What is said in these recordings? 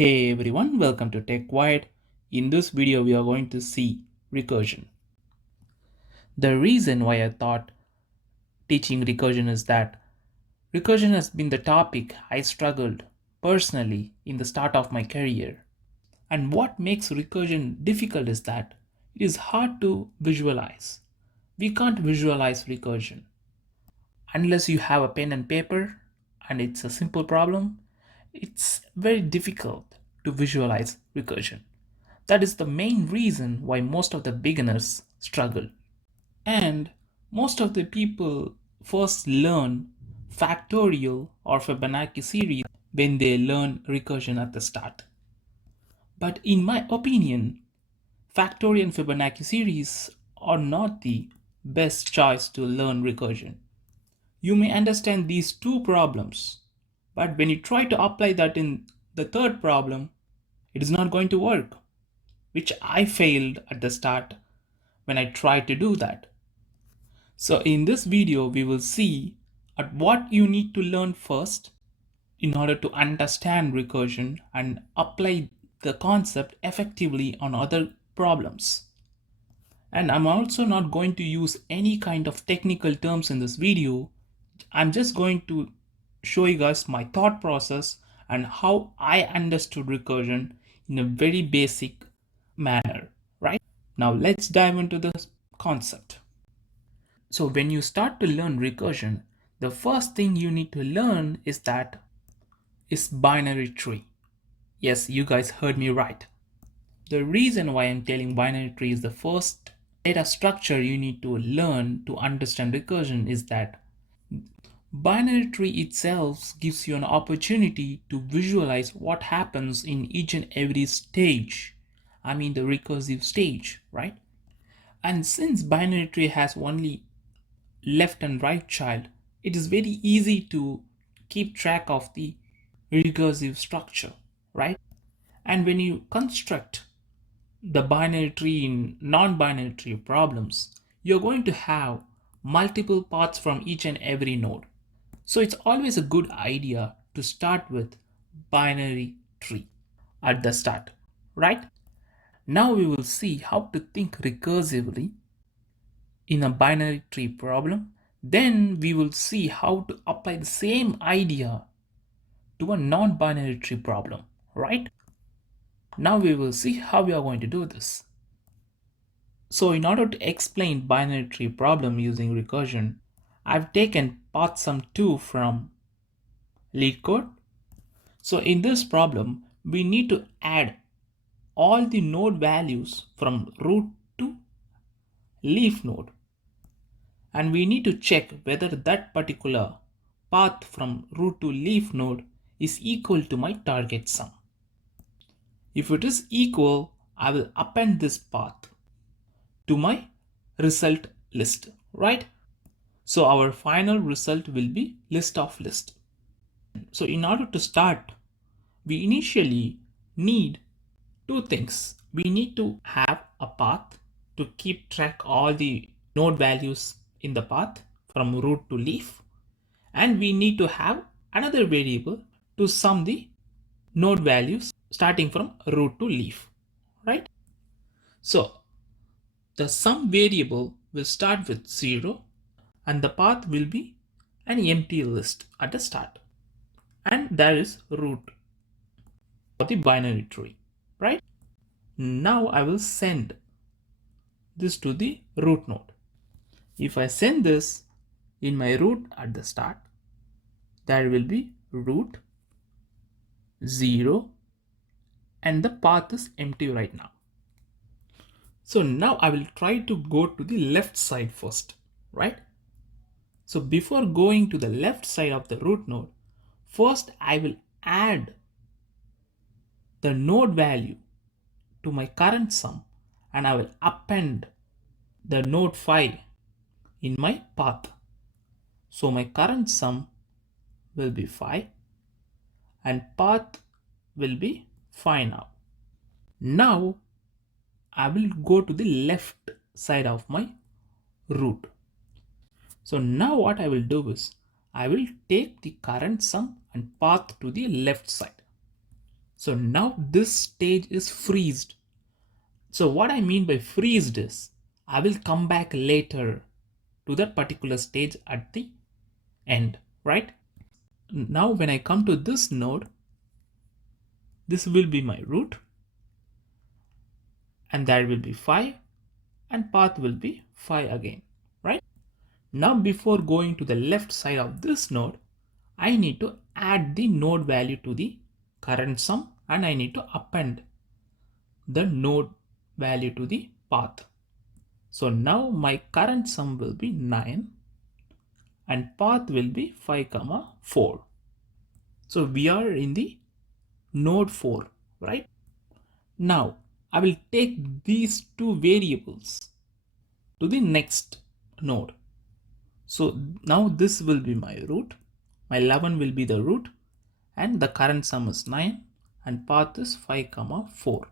Hey everyone, welcome to Tech Quiet. In this video, we are going to see recursion. The reason why I thought teaching recursion is that recursion has been the topic I struggled personally in the start of my career. And what makes recursion difficult is that it is hard to visualize. We can't visualize recursion unless you have a pen and paper and it's a simple problem. It's very difficult to visualize recursion. That is the main reason why most of the beginners struggle. And most of the people first learn factorial or Fibonacci series when they learn recursion at the start. But in my opinion, factorial and Fibonacci series are not the best choice to learn recursion. You may understand these two problems, but when you try to apply that in the third problem, it is not going to work, which I failed at the start when I tried to do that. So in this video, we will see at what you need to learn first in order to understand recursion and apply the concept effectively on other problems. And I'm also not going to use any kind of technical terms in this video. I'm just going to show you guys my thought process and how I understood recursion in a very basic manner, right? Now let's dive into the concept. So when you start to learn recursion, the first thing you need to learn is binary tree. Yes, you guys heard me right. The reason why I'm telling binary tree is the first data structure you need to learn to understand recursion is that binary tree itself gives you an opportunity to visualize what happens in each and every stage. I mean the recursive stage, right? And since binary tree has only left and right child, it is very easy to keep track of the recursive structure, right? And when you construct the binary tree in non-binary tree problems, you're going to have multiple paths from each and every node. So it's always a good idea to start with binary tree at the start, right? Now we will see how to think recursively in a binary tree problem. Then we will see how to apply the same idea to a non-binary tree problem, right? Now we will see how we are going to do this. So in order to explain binary tree problem using recursion, I've taken pathsum 2 from LeetCode. So in this problem, we need to add all the node values from root to leaf node. And we need to check whether that particular path from root to leaf node is equal to my target sum. If it is equal, I will append this path to my result list, right? So our final result will be list of list. So in order to start, we initially need two things. We need to have a path to keep track all the node values in the path from root to leaf. And we need to have another variable to sum the node values starting from root to leaf, right? So the sum variable will start with 0 and the path will be an empty list at the start. And there is root for the binary tree, right? Now I will send this to the root node. If I send this in my root at the start, there will be root 0 and the path is empty right now. So now I will try to go to the left side first, right? So before going to the left side of the root node, first I will add the node value to my current sum and I will append the node 5 in my path. So my current sum will be 5 and path will be 5 now. Now I will go to the left side of my root. So now what I will do is I will take the current sum and path to the left side. So now this stage is freezed. So what I mean by freezed is I will come back later to that particular stage at the end, right? Now when I come to this node, this will be my root, and there will be 5, and path will be 5 again, right? Now before going to the left side of this node, I need to add the node value to the current sum, and I need to append the node value to the path. So now my current sum will be 9 and path will be 5, 4. So we are in the node 4, right? Now I will take these two variables to the next node. So now this will be my root, my 11 will be the root, and the current sum is 9 and path is 5, 4.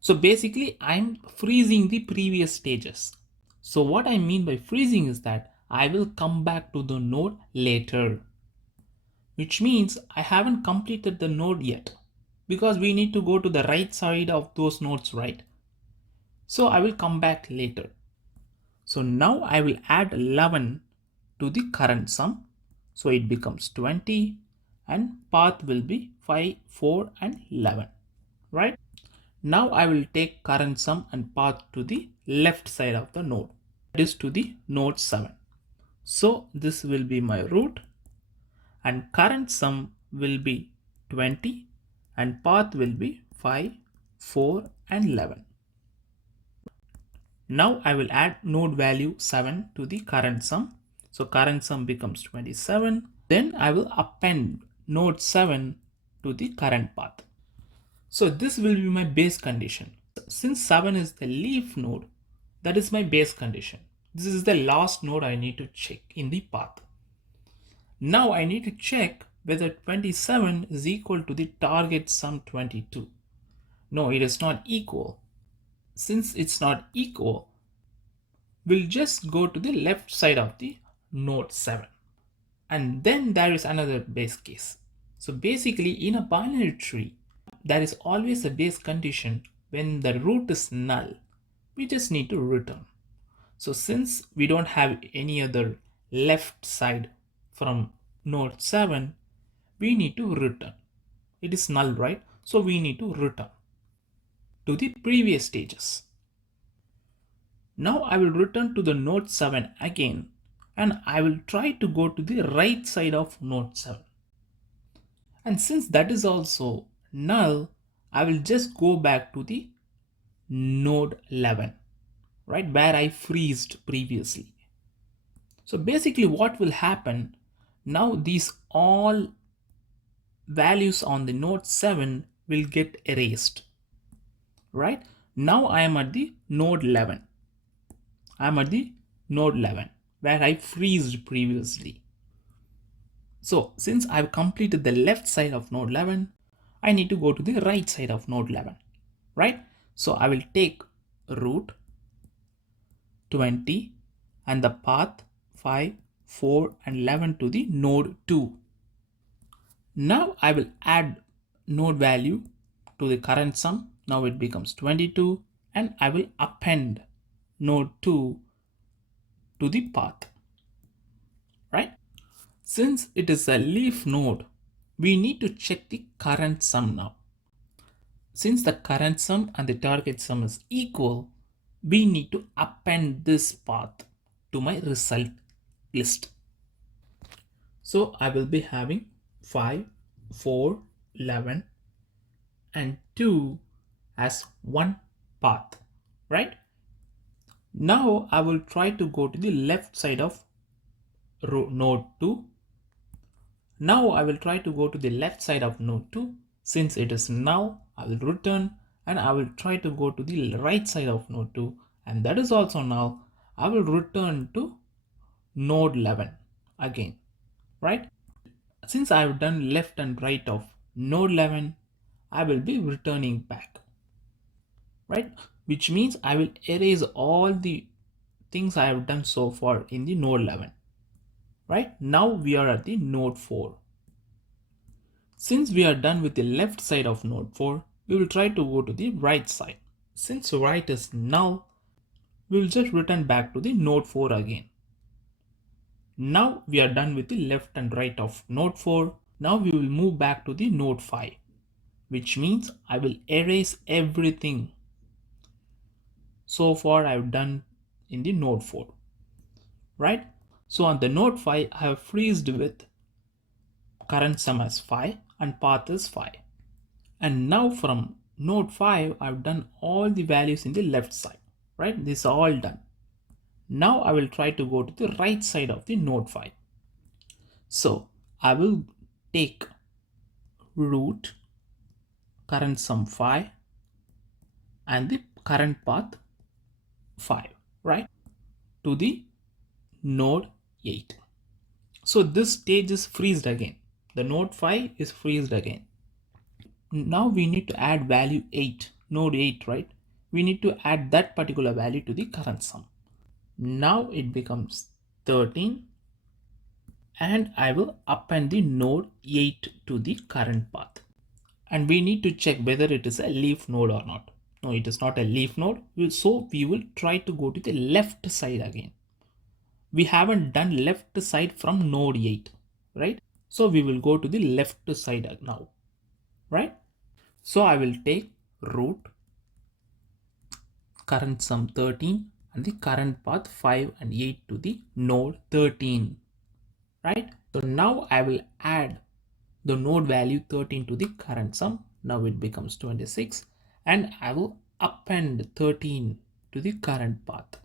So basically I'm freezing the previous stages. So what I mean by freezing is that I will come back to the node later, which means I haven't completed the node yet because we need to go to the right side of those nodes, right? So I will come back later. So now I will add 11 to the current sum. So it becomes 20 and path will be 5, 4 and 11, right? Now I will take current sum and path to the left side of the node. That is to the node 7. So this will be my root and current sum will be 20 and path will be 5, 4 and 11. Now I will add node value 7 to the current sum. So current sum becomes 27. Then I will append node 7 to the current path. So this will be my base condition. Since 7 is the leaf node, that is my base condition. This is the last node I need to check in the path. Now I need to check whether 27 is equal to the target sum 22. No, it is not equal. Since it's not equal, we'll just go to the left side of the node 7. And then there is another base case. So basically in a binary tree, there is always a base condition when the root is null. We just need to return. So since we don't have any other left side from node 7, we need to return. It is null, right? So we need to return to the previous stages. Now I will return to the node 7 again and I will try to go to the right side of node 7. And since that is also null, I will just go back to the node 11, right, where I freezed previously. So basically what will happen, now these all values on the node 7 will get erased, right? Now I am at the node 11. I am at the node 11 where I freezed previously. So since I've completed the left side of node 11, I need to go to the right side of node 11, right? So I will take root 20 and the path 5, 4 and 11 to the node 2. Now I will add node value to the current sum. Now it becomes 22 and I will append node 2 to the path, right? Since it is a leaf node, we need to check the current sum now. Since the current sum and the target sum is equal, we need to append this path to my result list. So I will be having 5, 4, 11 and 2 as one path, right? Now I will try to go to the left side of node 2. Now I will try to go to the left side of node 2. Since it is null, I will return and I will try to go to the right side of node 2 and that is also null. I will return to node 11 again, right? Since I have done left and right of node 11, I will be returning back, right? Which means I will erase all the things I have done so far in the node 11, right? Now we are at the node 4. Since we are done with the left side of node 4, we will try to go to the right side. Since right is null, we will just return back to the node 4 again. Now we are done with the left and right of node 4. Now we will move back to the node 5, which means I will erase everything so far I've done in the node 4, right? So on the node 5, I have freezed with current sum as 5 and path is 5. And now from node 5, I've done all the values in the left side, right? This is all done. Now I will try to go to the right side of the node 5. So I will take root current sum 5 and the current path 5, right, to the node 8. So this stage is freezed again. The node 5 is freezed again. Now we need to add value 8, node 8, right? We need to add that particular value to the current sum. Now it becomes 13 and I will append the node 8 to the current path. And we need to check whether it is a leaf node or not. No, it is not a leaf node. So we will try to go to the left side again. We haven't done left side from node 8, right? So we will go to the left side now, right? So I will take root current sum 13 and the current path 5 and 8 to the node 13, right? So now I will add the node value 13 to the current sum. Now it becomes 26 and I will append 13 to the current path,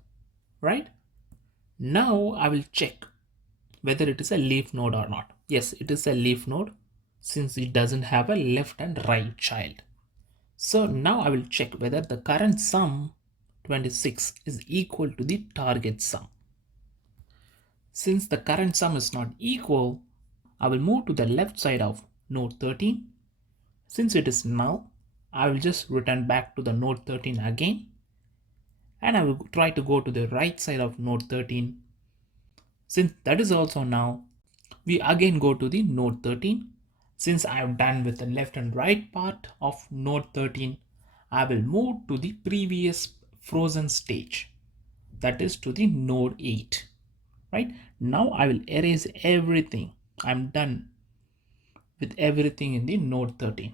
right? Now I will check whether it is a leaf node or not. Yes, it is a leaf node since it doesn't have a left and right child. So now I will check whether the current sum 26 is equal to the target sum. Since the current sum is not equal, I will move to the left side of node 13. Since it is null, I will just return back to the node 13 again. And I will try to go to the right side of node 13. Since that is also null, we again go to the node 13. Since I have done with the left and right part of node 13, I will move to the previous frozen stage, that is to the node 8, right? Now I will erase everything. I'm done with everything in the node 13,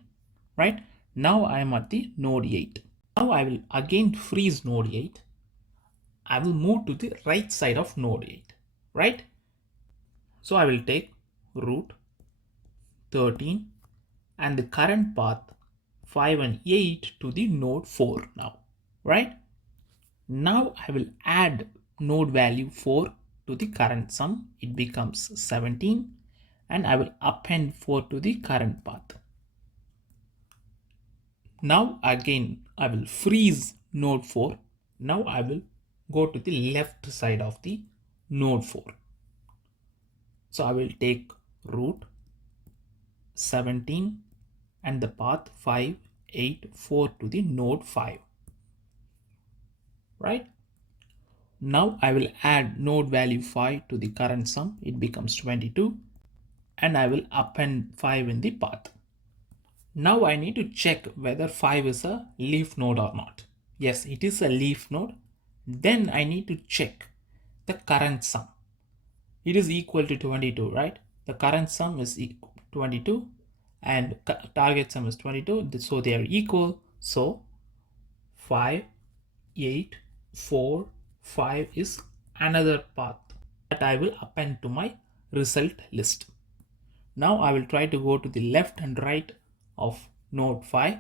right? Now I am at the node 8. Now I will again freeze node 8. I will move to the right side of node 8, right? So I will take root 13 and the current path 5 and 8 to the node 4 now, right? Now I will add node value 4 to the current sum. It becomes 17 and I will append 4 to the current path. Now again I will freeze node 4. Now I will go to the left side of the node 4. So I will take root 17 and the path 5, 8, 4 to the node 5, right? Now I will add node value 5 to the current sum. It becomes 22 and I will append 5 in the path. Now I need to check whether 5 is a leaf node or not. Yes, it is a leaf node. Then I need to check the current sum. It is equal to 22, right? The current sum is 22 and target sum is 22. So they are equal. So 5, 8, 4, 5 is another path that I will append to my result list. Now I will try to go to the left and right of node 5.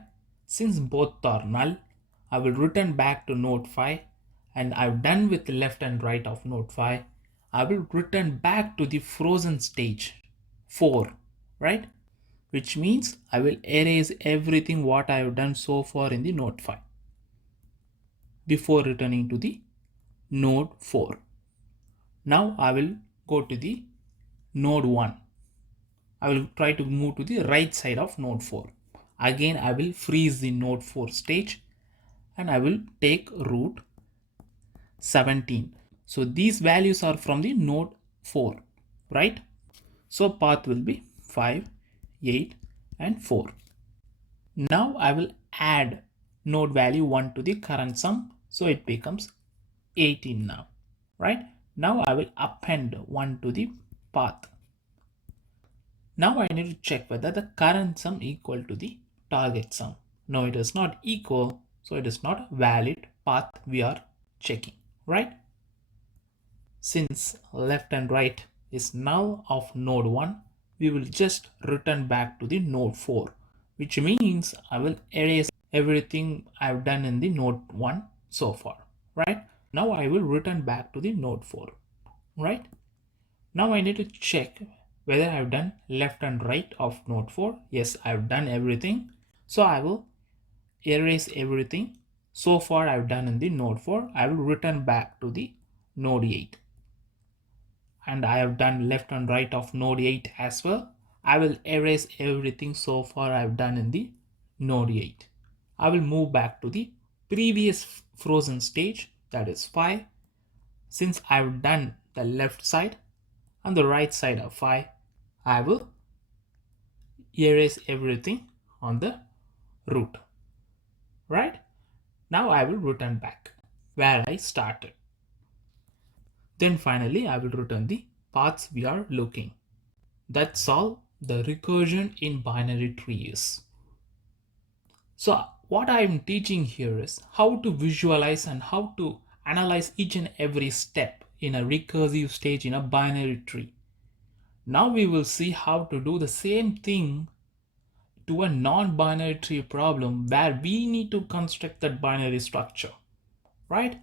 Since both are null, I will return back to node 5 and I've done with the left and right of node 5. I will return back to the frozen stage 4, right? Which means I will erase everything what I have done so far in the node 5 before returning to the node 4. Now I will go to the node 1. I will try to move to the right side of node 4. Again, I will freeze the node 4 stage and I will take root 17. So these values are from the node 4, right? So path will be 5, 8 and 4. Now I will add node value 1 to the current sum, so it becomes 18 now, right? Now I will append 1 to the path. Now I need to check whether the current sum equal to the target sum. No, it is not equal, so it is not a valid path we are checking, right? Since left and right is null of node 1, we will just return back to the node 4, which means I will erase everything I've done in the node 1 so far, right? Now I will return back to the node 4, right? Now I need to check whether I've done left and right of node 4. Yes, I've done everything. So I will erase everything so far I've done in the node 4. I will return back to the node 8. And I have done left and right of node 8 as well. I will erase everything so far I've done in the node 8. I will move back to the previous frozen stage, that is 5. Since I've done the left side and the right side of 5, I will erase everything on the root, right? Now I will return back where I started. Then finally I will return the paths we are looking. That's all the recursion in binary tree is. So what I am teaching here is how to visualize and how to analyze each and every step in a recursive stage in a binary tree. Now we will see how to do the same thing to a non-binary tree problem where we need to construct that binary structure, right?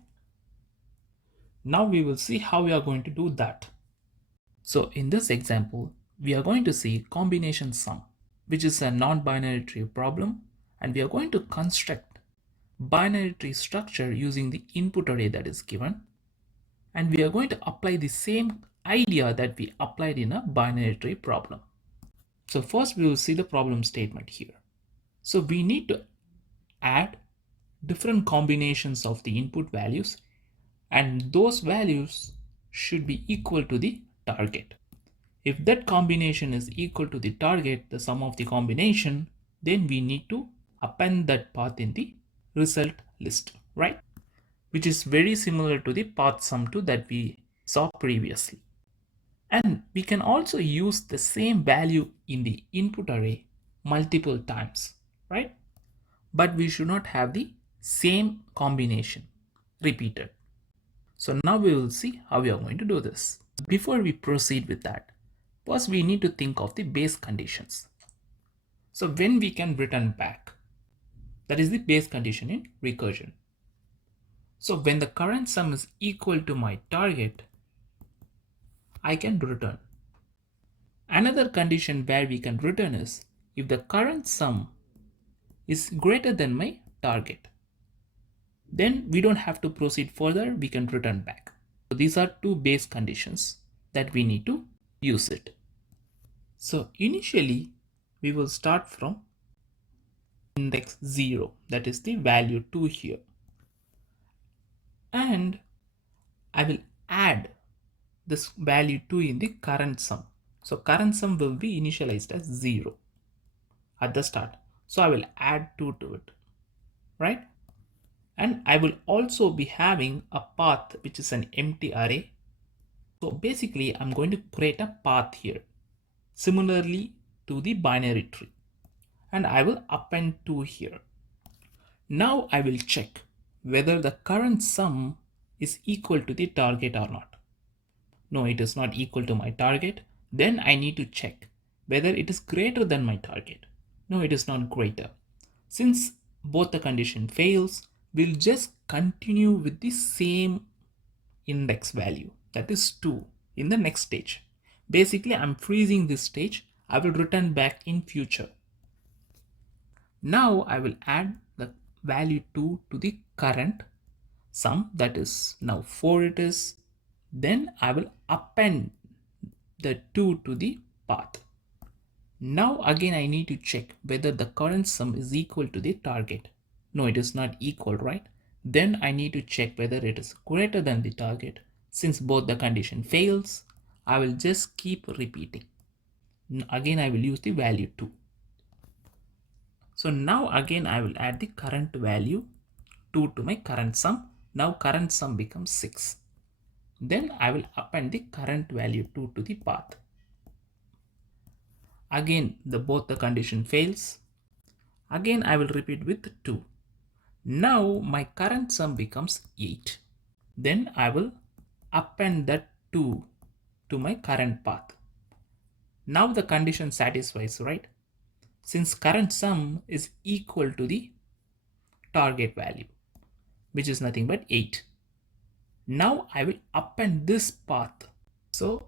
Now we will see how we are going to do that. So in this example, we are going to see combination sum, which is a non-binary tree problem, and we are going to construct binary tree structure using the input array that is given, and we are going to apply the same idea that we applied in a binary tree problem. So first we will see the problem statement here. So we need to add different combinations of the input values, and those values should be equal to the target. If that combination is equal to the target, the sum of the combination, then we need to append that path in the result list, right? Which is very similar to the path sum2 that we saw previously. And we can also use the same value in the input array multiple times, right? But we should not have the same combination repeated. So now we will see how we are going to do this. Before we proceed with that, first we need to think of the base conditions. So when we can return back, that is the base condition in recursion. So when the current sum is equal to my target, I can return. Another condition where we can return is if the current sum is greater than my target. Then we don't have to proceed further, we can return back. So these are two base conditions that we need to use it. So initially we will start from index 0, that is the value 2 here. And I will add this value 2 in the current sum. So current sum will be initialized as 0 at the start. So I will add 2 to it, right? And I will also be having a path which is an empty array. So basically I'm going to create a path here similarly to the binary tree, and I will append 2 here. Now I will check whether the current sum is equal to the target or not. No, it is not equal to my target. Then I need to check whether it is greater than my target. No, it is not greater. Since both the condition fails, we'll just continue with the same index value, that is 2, in the next stage. Basically, I'm freezing this stage. I will return back in future. Now I will add the value 2 to the current sum, that is now 4 it is. Then I will append the 2 to the path. Now again I need to check whether the current sum is equal to the target. No, it is not equal, right? Then I need to check whether it is greater than the target. Since both the condition fails, I will just keep repeating. Again I will use the value 2. So now again I will add the current value 2 to my current sum. Now current sum becomes 6. Then I will append the current value 2 to the path. Again both the condition fails. Again I will repeat with 2. Now my current sum becomes 8. Then I will append that 2 to my current path. Now the condition satisfies, right? Since current sum is equal to the target value, which is nothing but 8. Now I will append this path. So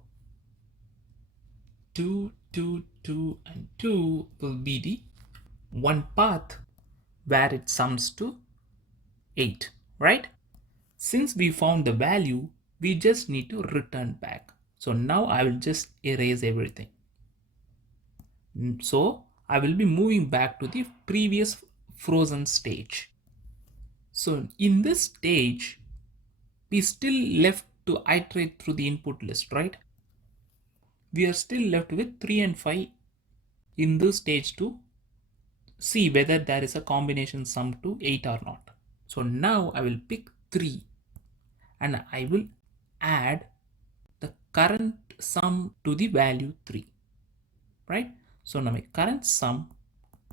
2, 2, 2 and 2 will be the one path where it sums to 8, right? Since we found the value, we just need to return back. So now I will just erase everything. So I will be moving back to the previous frozen stage. So in this stage, we still left to iterate through the input list, right? We are still left with 3 and 5 in this stage to see whether there is a combination sum to 8 or not. So now I will pick 3 and I will add the current sum to the value 3, right? So now my current sum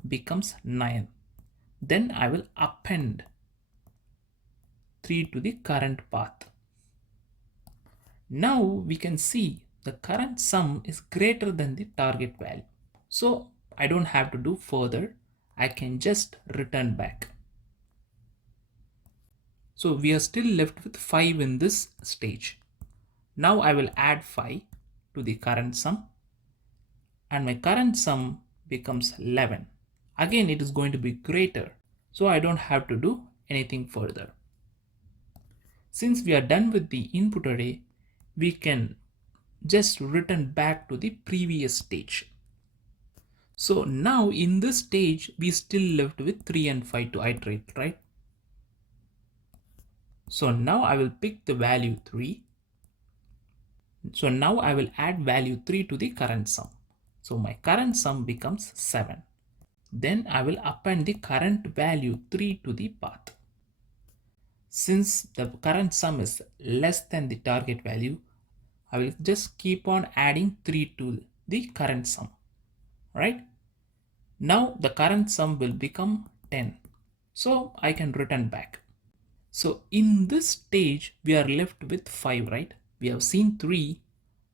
becomes 9. Then I will append 3 to the current path. Now we can see the current sum is greater than the target value. So I don't have to do further. I can just return back. So we are still left with 5 in this stage. Now I will add 5 to the current sum and my current sum becomes 11. Again, it is going to be greater. So I don't have to do anything further. Since we are done with the input array, we can just return back to the previous stage. So now in this stage, we still left with 3 and 5 to iterate, right? So now I will pick the value 3. So now I will add value 3 to the current sum. So my current sum becomes 7. Then I will append the current value 3 to the path. Since the current sum is less than the target value, I will just keep on adding 3 to the current sum, right? Now the current sum will become 10. So I can return back. So in this stage, we are left with 5, right? We have seen 3,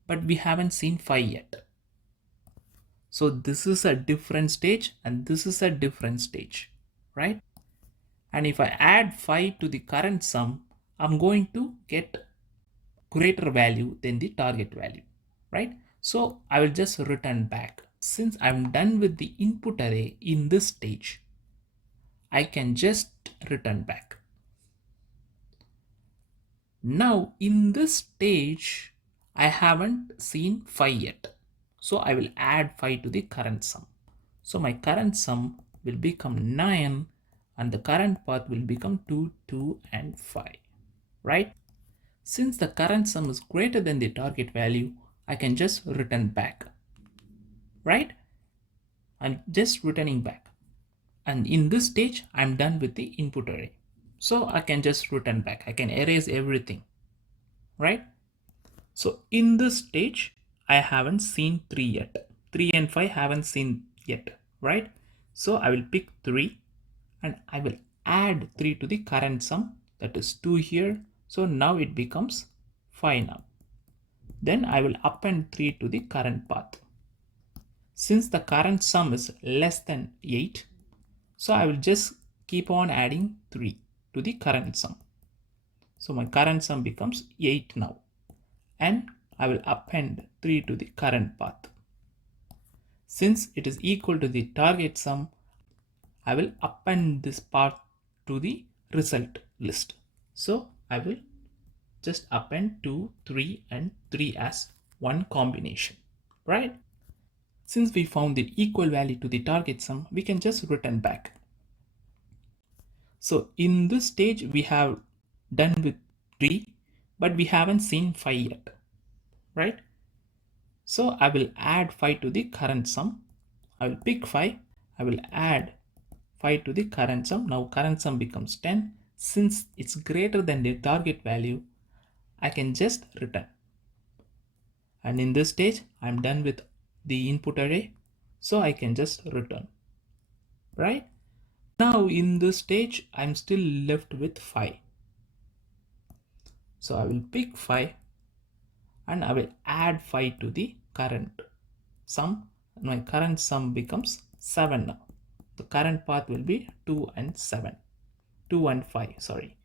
but we haven't seen 5 yet. So this is a different stage and this is a different stage, right? And if I add 5 to the current sum, I'm going to get greater value than the target value, right? So I will just return back. Since I'm done with the input array in this stage, I can just return back. Now in this stage, I haven't seen 5 yet. So I will add 5 to the current sum. So my current sum will become 9 and the current path will become 2, 2 and 5, right? Since the current sum is greater than the target value, I can just return back, right? I'm just returning back. And in this stage, I'm done with the input array. So I can just return back. I can erase everything, right? So in this stage, I haven't seen 3 yet. 3 and 5 haven't seen yet, right? So I will pick 3 and I will add 3 to the current sum, that is 2 here. So now it becomes 5 now. Then I will append 3 to the current path. Since the current sum is less than 8, so I will just keep on adding 3 to the current sum. So my current sum becomes 8 now. And I will append 3 to the current path. Since it is equal to the target sum, I will append this part to the result list. So I will just append 2, 3 and 3 as one combination, right? Since we found the equal value to the target sum, we can just return back. So in this stage, we have done with 3, but we haven't seen 5 yet, right? So I will add 5 to the current sum. I will pick 5. I will add 5 to the current sum. Now current sum becomes 10. Since it's greater than the target value, I can just return. And in this stage, I'm done with the input array. So I can just return, right? Now in this stage, I'm still left with 5. So I will pick 5 and I will add 5 to the current sum. My current sum becomes 7 now. The current path will be 2 and 7. 2 and 5, sorry.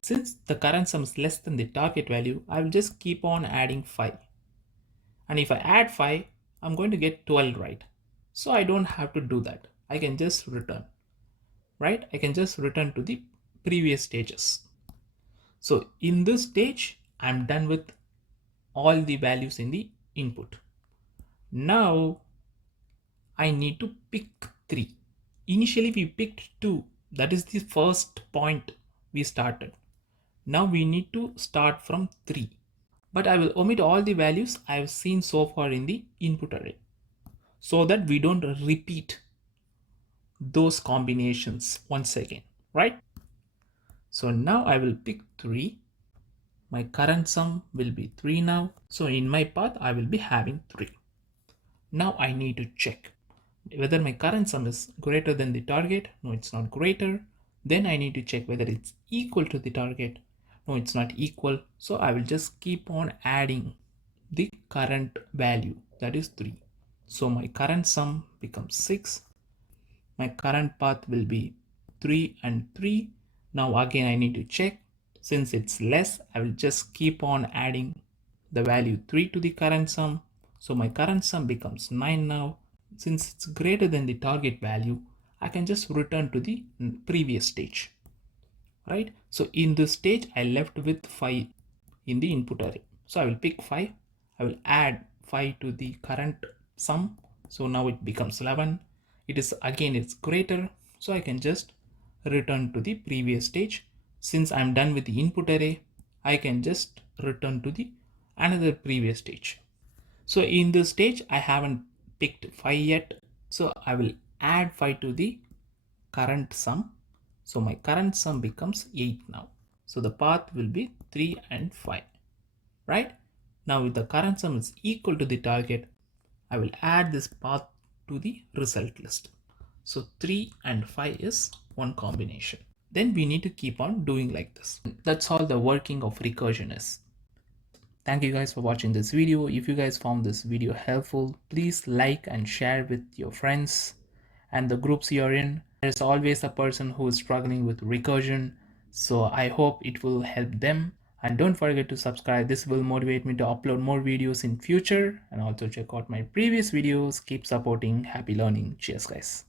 Since the current sum is less than the target value, I will just keep on adding 5. And if I add 5, I'm going to get 12, right? So I don't have to do that. I can just return, right? I can just return to the previous stages. So in this stage, I'm done with all the values in the input. Now I need to pick 3. Initially we picked 2. That is the first point we started. Now we need to start from 3. But I will omit all the values I have seen so far in the input array so that we don't repeat those combinations once again, right? So now I will pick 3. My current sum will be 3 now. So in my path, I will be having 3. Now I need to check whether my current sum is greater than the target. No, it's not greater. Then I need to check whether it's equal to the target. No, it's not equal. So I will just keep on adding the current value, that is 3. So my current sum becomes 6. My current path will be 3 and 3. Now again I need to check. Since it's less, I will just keep on adding the value 3 to the current sum. So my current sum becomes 9 now. Since it's greater than the target value, I can just return to the previous stage, right? So in this stage, I left with 5 in the input array. So I will pick 5. I will add 5 to the current sum. So now it becomes 11. It's greater. So I can just return to the previous stage. Since I'm done with the input array, I can just return to the another previous stage. So in this stage, I haven't picked 5 yet. So I will add 5 to the current sum. So my current sum becomes 8 now. So the path will be 3 and 5, right? Now if the current sum is equal to the target, I will add this path to the result list. So 3 and 5 is one combination. Then we need to keep on doing like this. That's all the working of recursion is. Thank you guys for watching this video. If you guys found this video helpful, please like and share with your friends and the groups you're in. There's always a person who is struggling with recursion, so I hope it will help them. And don't forget to subscribe. This will motivate me to upload more videos in future, and also check out my previous videos. Keep supporting. Happy learning. Cheers guys.